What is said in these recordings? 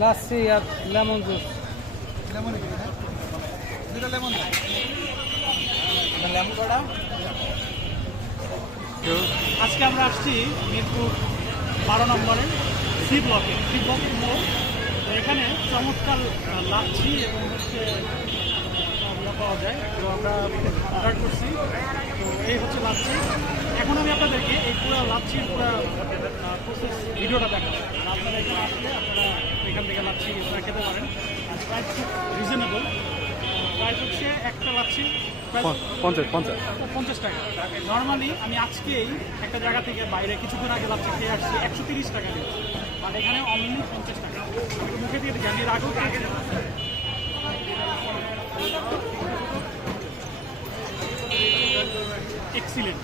লাচ্ছি আর lemon juice. Lemon দুটো lemon lemon কটা? আজকে আমরা আসছি মিরপুর বারো নম্বরে সি ব্লকে। সি ব্লকের মোড়। এখানে চমৎকার লাচ্ছি এবং হচ্ছে পাওয়া যায়। তো আমরা অর্ডার করছি। তো এই হচ্ছে লাচ্ছি। এখন আমি আপনাদেরকে এই পুরো লাচ্ছির পুরো প্রসেস ভিডিওটা দেখাবো। আপনারা এখান থেকে লাচ্ছি আপনারা খেতে পারেন। আর প্রাইস খুব রিজনেবল প্রাইস হচ্ছে একটা লাচ্ছি পঞ্চাশ পঞ্চাশ। পঞ্চাশ টাকা। নর্মালি আমি আজকেই একটা জায়গা থেকে বাইরে কিছুক্ষণ আগে লাচ্ছি খেয়ে আসছি একশো তিরিশ টাকা দিয়েছি আর এখানে অনলি পঞ্চাশ টাকা। মুখে দিয়ে দেখি আমি এক্সিলেন্ট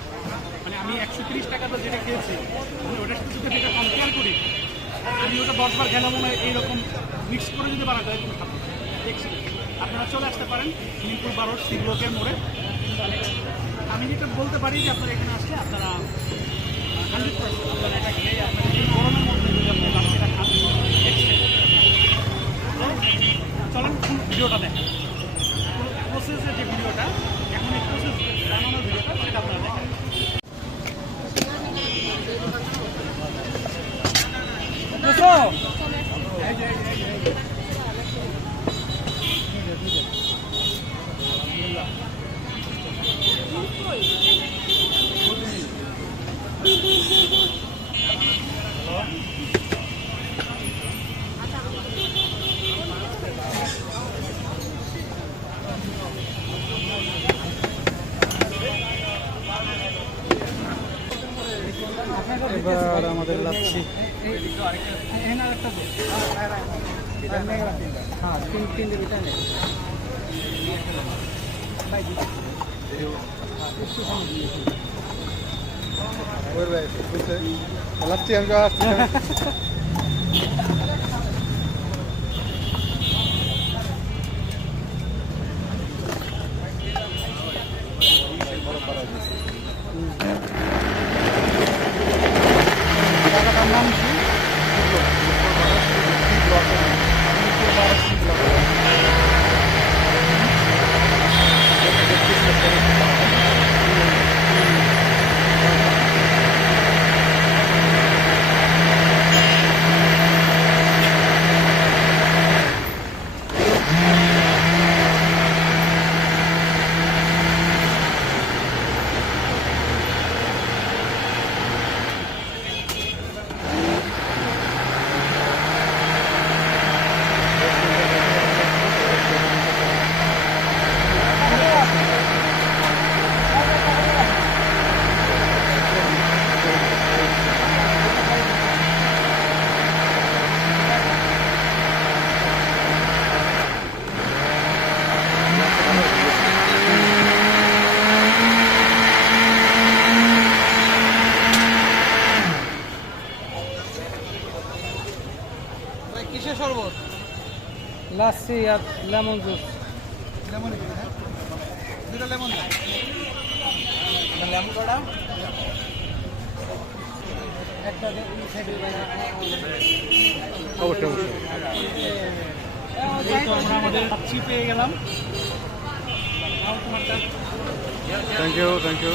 মানে আমি একশো তিরিশ টাকাটা যেটা খেয়েছি আমি ওটার সাথে যদি যেটা কম্পেয়ার করি আমি ওটা দশবার খেলাম মনে এইরকম মিক্স করে যদি বানাতে হয় এক্সিলেন্ট আপনারা চলে আসতে পারেন, মিরপুর বারো সি ব্লকের মোড়ে। আমি যেটা বলতে পারি যে আপনারা এখানে আসলে আপনারা হান্ড্রেড পার্সেন্ট আপনারা এটা খেয়ে আপনারা গরমের মধ্যে যদি ভিডিওটা দেখেন। প্রসেসের যে ভিডিওটা, এখন এই প্রসেস বানানোর ভিডিওটা, সেটা আপনারা দেখেন। দুশো এবার আমাদের লাচ্ছি হ্যাঁ তিন তিন লাচ্ছি আমি আসছি লাচ্ছি আর লেমন জুস। লেমন দুটো লেমন লেমন কটা একটা অবশ্যই অবশ্যই। এই তো আমরা আমাদের পেয়ে গেলাম থ্যাংক ইউ থ্যাংক ইউ